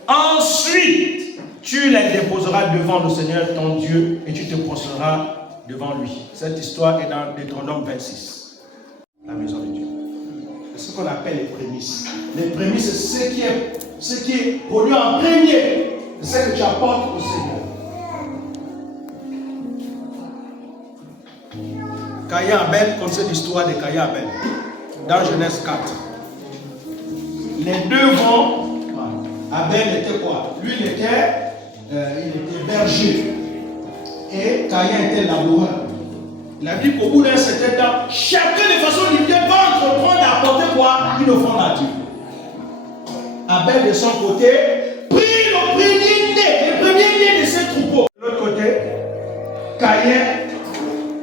Ensuite, tu les déposeras devant le Seigneur, ton Dieu, et tu te prosterneras devant lui. Cette histoire est dans Deutéronome 26. La maison de Dieu. C'est ce qu'on appelle les prémices. Les prémices, c'est ce qui est produit en premier. C'est ce que tu apportes au Seigneur. Caïn et Abel, comme c'est l'histoire de Caïn et Abel, dans Genèse 4. Les deux vont. Abel était quoi? Lui, il était berger. Et Caïn était laboureur. Il a dit qu'au bout d'un certain temps, chacun de façon individuelle va entreprendre d'apporter quoi? Une offrande à Dieu. Abel de son côté prit le premier né de ses troupeaux. De l'autre côté, Caïn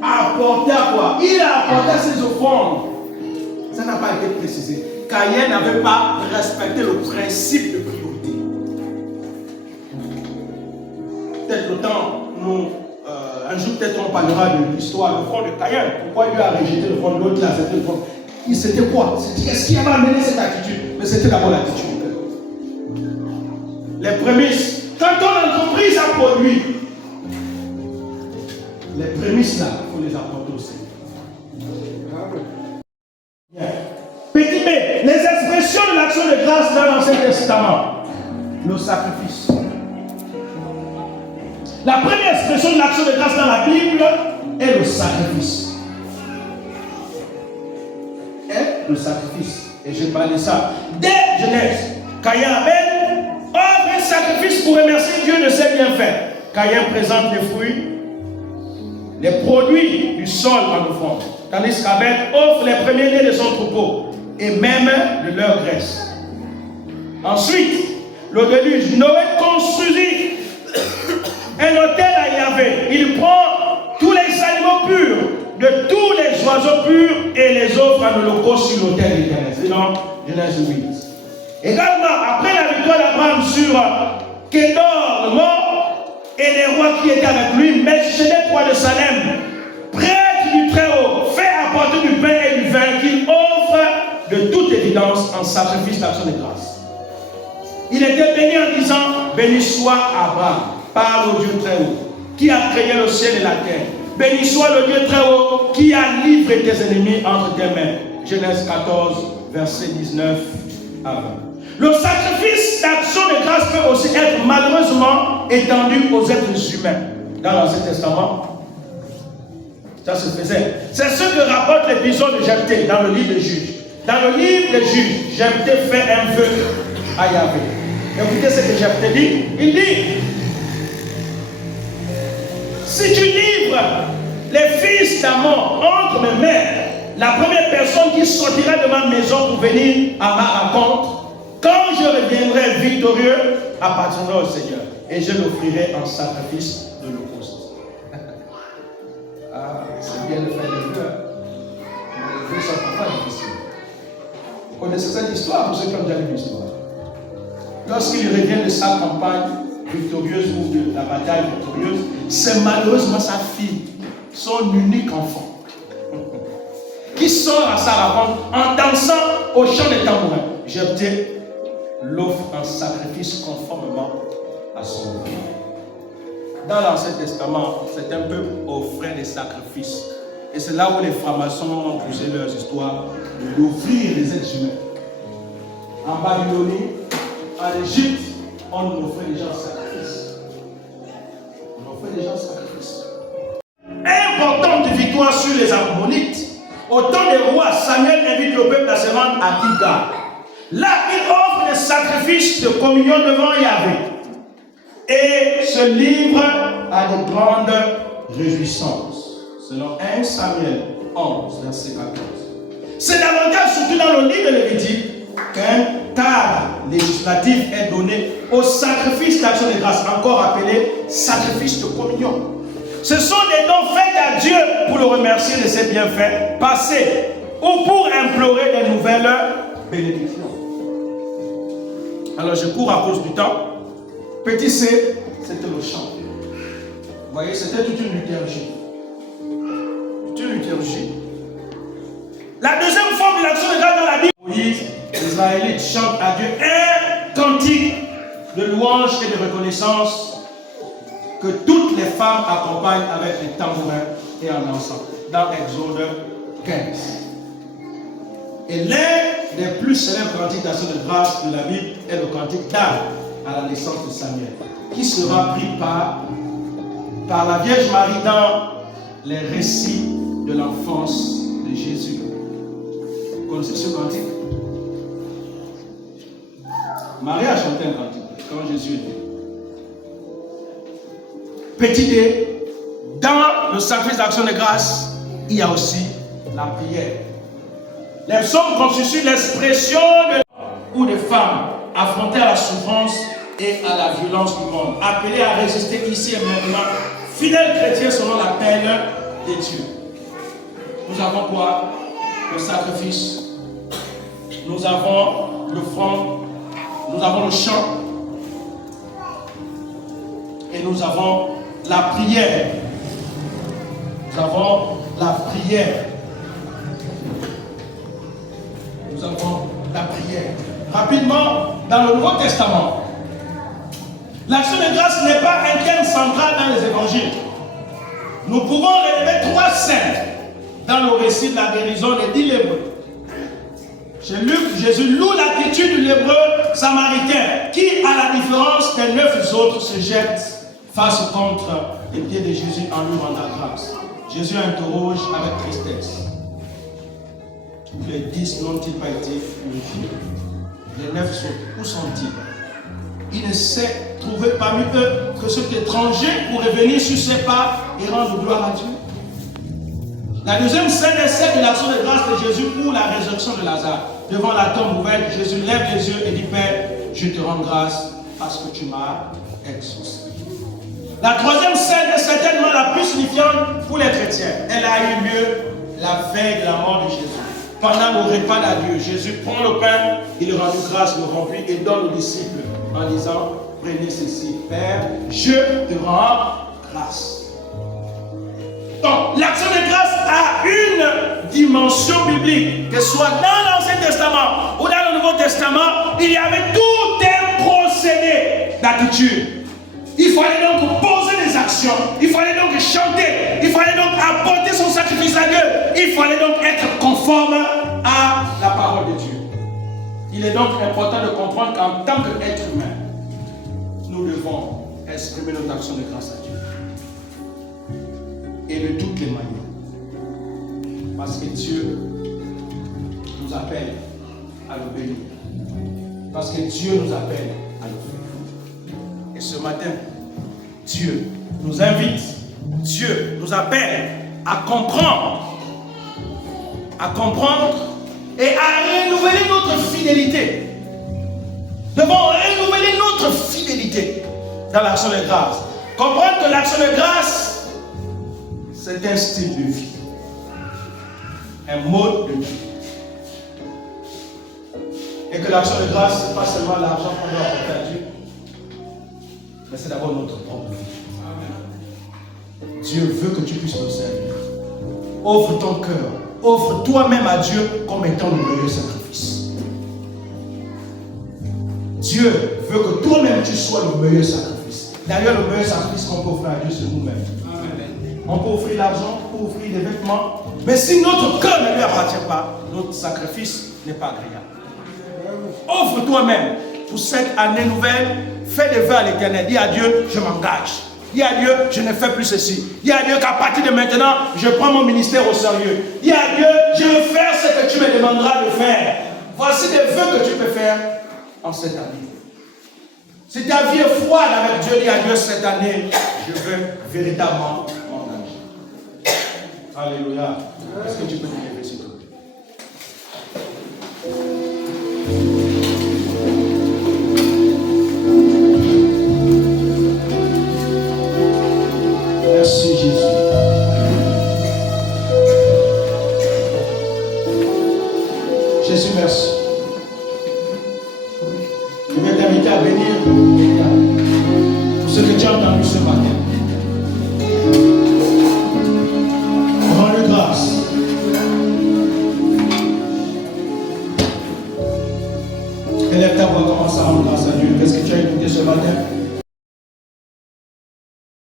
a apporté à quoi? Il a apporté ses offrandes. Ça n'a pas été précisé. Caïn n'avait pas respecté le principe de priorité. Peut-être le temps, un jour peut-être on parlera de l'histoire, le front de Caïn. Pourquoi Dieu a rejeté le front de l'autre, il a accepté le front? C'était quoi? Qu'est-ce qui avait amené cette attitude? Mais c'était d'abord l'attitude. Les prémices. Quand ton entreprise a produit, les prémices là, il faut les apporter aussi. Petit B, les expressions de l'action de grâce dans l'Ancien Testament. Le sacrifice. La première expression de l'action de grâce dans la Bible est le sacrifice. Est le sacrifice. Et je parle de ça dès Genèse. Caïn et Abel offrent un sacrifice pour remercier Dieu de ses bienfaits. Caïn présente les fruits, les produits du sol en offrande, tandis qu'Abel offre les premiers-nés de son troupeau et même de leur graisse. Ensuite, le déluge, Noé construisit un autel à Yahvé. Il prend tous les animaux purs, de tous les oiseaux purs et les offre en holocauste sur l'autel de l'Éternel. C'est dans Genèse 8. Également, après la victoire d'Abraham sur Kédor, le mort, et les rois qui étaient avec lui, Melchisedec, roi de Salem, prêtre du Très-Haut, fait apporter du pain et du vin qu'il offre de toute évidence en sacrifice d'action de grâce. Il était béni en disant, béni soit Abraham, par le Dieu Très-Haut, qui a créé le ciel et la terre. Béni soit le Dieu Très-Haut, qui a livré tes ennemis entre tes mains. Genèse 14, verset 19 à 20. Le sacrifice d'action de grâce peut aussi être malheureusement étendu aux êtres humains. Dans l'Ancien Testament, ça se faisait. C'est ce que rapporte l'épisode de Jephthé dans le livre des Juges. Dans le livre des Juges, Jephthé fait un vœu à Yahvé. Écoutez ce que Jephthé dit. Il dit, si tu livres les fils d'Amon entre mes mains, la première personne qui sortira de ma maison pour venir à ma rencontre, quand je reviendrai victorieux, appartiendra au Seigneur et je l'offrirai en sacrifice de l'holocauste. Ah, c'est bien de faire les vœux. Les vœux sont parfois difficiles. Vous connaissez cette histoire, pour ceux qui ont déjà lu l'histoire. Lorsqu'il revient de sa campagne, victorieuse ou de la bataille victorieuse, c'est malheureusement sa fille, son unique enfant, qui sort à sa rencontre en dansant au chant des tambourins. Jephthé l'offre un sacrifice conformément à son cœur. Dans l'Ancien Testament, c'est un peuple offrait des sacrifices. Et c'est là où les francs-maçons ont poussé leurs histoires d'offrir les êtres humains. En Babylonie, en Égypte, on offrait déjà un sacrifice. On offrait déjà un sacrifice. Importante victoire sur les Ammonites. Au temps des rois, Samuel invite le peuple à se rendre à Gilgal. Là, il offre des sacrifices de communion devant Yahvé. Et se livre à de grandes réjouissances. Selon 1 Samuel 11, verset 14. C'est davantage, surtout dans le livre de Lévitique, qu'un cadre législatif est donné au sacrifice d'action de grâce, encore appelé sacrifice de communion. Ce sont des dons faits à Dieu pour le remercier de ses bienfaits passés ou pour implorer de nouvelles bénédictions. Alors je cours à cause du temps. Petit C, c'était le chant. Vous voyez, c'était toute une liturgie. La deuxième forme de l'action de grâce dans la Bible, Moïse, les Israélites chantent à Dieu un cantique de louange et de reconnaissance que toutes les femmes accompagnent avec les tambourins et en dansant. Dans Exode 15. Et l'un des plus célèbres cantiques d'action de grâce de la Bible est le cantique d'Anne à la naissance de Samuel, qui sera pris par la Vierge Marie dans les récits de l'enfance de Jésus. Vous connaissez ce cantique? Marie a chanté un cantique quand Jésus est né. Petit D, dans le sacrifice d'action de grâce, il y a aussi la prière. Les psaumes constituent l'expression de ou des femmes affrontées à la souffrance et à la violence du monde, appelées à résister ici et maintenant, fidèles chrétiens selon l'appel de Dieu. Nous avons quoi? Le sacrifice. Nous avons le front. Nous avons le chant. Et nous avons la prière. Nous avons la prière. Nous avons la prière. Rapidement, dans le Nouveau Testament, l'action de grâce n'est pas un thème central dans les évangiles. Nous pouvons relever 3 scènes dans le récit de la guérison des 10 lépreux. Chez Luc, Jésus loue l'attitude du lépreux samaritain qui, à la différence des 9 autres, se jette face contre les pieds de Jésus en lui rendant grâce. Jésus interroge avec tristesse. Les 10 n'ont-ils pas été purifiés? Les 9 autres, où sont-ils? Il ne sait trouver parmi eux que cet étranger pourrait venir sur ses pas et rendre gloire à Dieu. La deuxième scène est celle de l'action de grâce de Jésus pour la résurrection de Lazare. Devant la tombe ouverte, Jésus lève les yeux et dit: Père, je te rends grâce parce que tu m'as exaucé. La troisième scène est certainement la plus signifiante pour les chrétiens. Elle a eu lieu la veille de la mort de Jésus. Pendant le repas d'adieu, Jésus prend le pain, il rend grâce, le remplit et donne aux disciples en disant: prenez ceci, Père, je te rends grâce. Donc, l'action de grâce a une dimension biblique, que ce soit dans l'Ancien Testament ou dans le Nouveau Testament, il y avait tout un procédé d'attitude. Il fallait donc poser des actions, il fallait donc chanter, il fallait donc apporter son sacrifice à Dieu, il fallait donc être conforme à la parole de Dieu. Il est donc important de comprendre qu'en tant qu'être humain, nous devons exprimer notre action de grâce à Dieu. Et de toutes les manières. Parce que Dieu nous appelle à le bénir. Parce que Dieu nous appelle à le faire. Et ce matin, Dieu nous invite, Dieu nous appelle à comprendre et à renouveler notre fidélité. Nous devons renouveler notre fidélité dans l'action de grâce. Comprendre que l'action de grâce, c'est un style de vie, un mode de vie. Et que l'action de grâce, ce n'est pas seulement l'argent qu'on doit apporter à Dieu, mais c'est d'abord notre propre vie. Dieu veut que tu puisses le servir. Offre ton cœur, offre toi-même à Dieu comme étant le meilleur sacrifice. Dieu veut que toi-même tu sois le meilleur sacrifice. D'ailleurs, le meilleur sacrifice qu'on peut offrir à Dieu, c'est nous-mêmes. On peut offrir l'argent, on peut offrir les vêtements, mais si notre cœur ne lui appartient pas, notre sacrifice n'est pas agréable. Offre toi-même pour cette année nouvelle, fais des vœux à l'Éternel. Dis à Dieu, je m'engage. Dis à Dieu, je ne fais plus ceci. Dis à Dieu qu'à partir de maintenant, je prends mon ministère au sérieux. Dis à Dieu, je veux faire ce que tu me demanderas de faire. Voici des vœux que tu peux faire en cette année. Si ta vie est froide avec Dieu, dis à Dieu, cette année, je veux véritablement m'engager. Alléluia. Est-ce que tu peux te lever, s'il te plaît? Merci Jésus. Jésus, merci. Je vais t'inviter à bénir pour ce que tu as entendu ce matin.